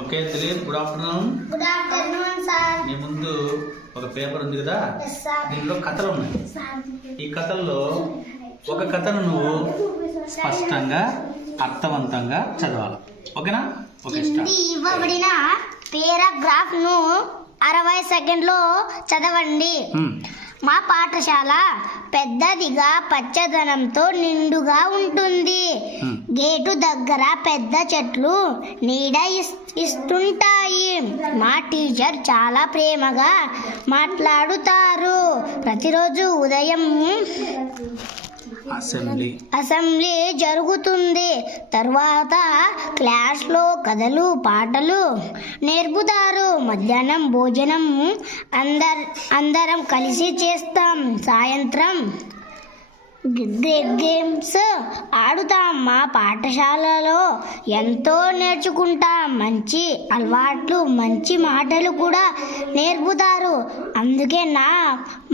Okay Dilip, good afternoon. Good afternoon sir. నీ ముందు ఒక పేపర్ ఉంది కదా, దీనిలో కథలు ఉన్నాయి. ఈ కథల్లో ఒక కథను నువ్వు స్పష్టంగా అర్థవంతంగా చదవాలి. ఓకేనా? ఓకే, కింది ఇవ్వబడిన పేరాగ్రాఫ్ ను 60 సెకండ్లో చదవండి. మా పాఠశాల పెద్దదిగా పచ్చదనంతో నిండుగా ఉంటుంది. గేటు దగ్గర పెద్ద చెట్లు నీడ ఇస్తుంటాయి. మా టీచర్ చాలా ప్రేమగా మాట్లాడుతారు. ప్రతిరోజు ఉదయం అసెంబ్లీ జరుగుతుంది. తర్వాత క్లాస్లో కథలు పాటలు నేర్పుతారు. మధ్యాహ్నం భోజనం అందరం కలిసి చేస్తాం. సాయంత్రం గేమ్స్ ఆడుతాం. మా పాఠశాలలో ఎంతో నేర్చుకుంటాం. మంచి అలవాట్లు, మంచి మాటలు కూడా నేర్పుతారు. అందుకే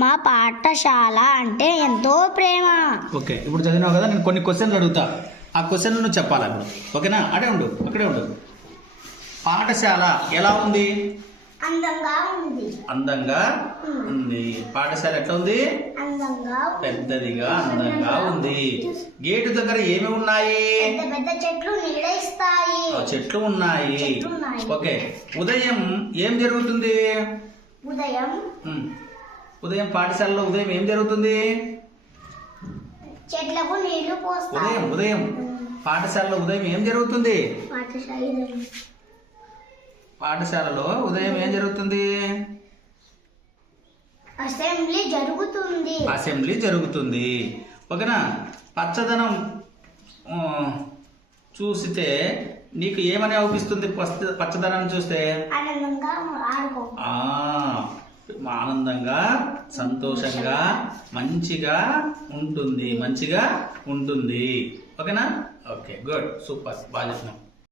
మా పాఠశాల అంటే ఎంతో ప్రేమ. ఓకే, ఇప్పుడు చదివినావు కదా, నేను కొన్ని క్వశ్చన్లు అడుగుతా. ఆ క్వశ్చన్లు నువ్వు చెప్పాలి ఇప్పుడు. ఓకేనా? అక్కడే ఉండు. పాఠశాల ఎలా ఉంది? అందంగా ఉంది. అందంగా ఉంది. పాఠశాల ఎట్లా ఉంది? అందంగా, పెద్దదిగా, అందంగా ఉంది. గేటు దగ్గర ఏమి ఉన్నాయి? పెద్ద చెట్లు నీడ ఇస్తాయి. చెట్లు ఉన్నాయి. ఓకే, ఉదయం ఏం జరుగుతుంది? ఉదయం పాఠశాలలో ఉదయం ఏం జరుగుతుంది? చెట్లకు నీళ్లు పోస్తాయి. ఉదయం పాఠశాలలో ఉదయం ఏం జరుగుతుంది? పాఠశాలలో ఉదయం ఏం జరుగుతుంది? అసెంబ్లీ జరుగుతుంది. ఓకేనా? పచ్చదనం చూస్తే నీకు ఏమని అనిపిస్తుంది? పచ్చదనం చూస్తే ఆనందంగా, సంతోషంగా, మంచిగా ఉంటుంది. ఓకేనా? ఓకే, గుడ్, సూపర్, బాగా చెప్పినావు.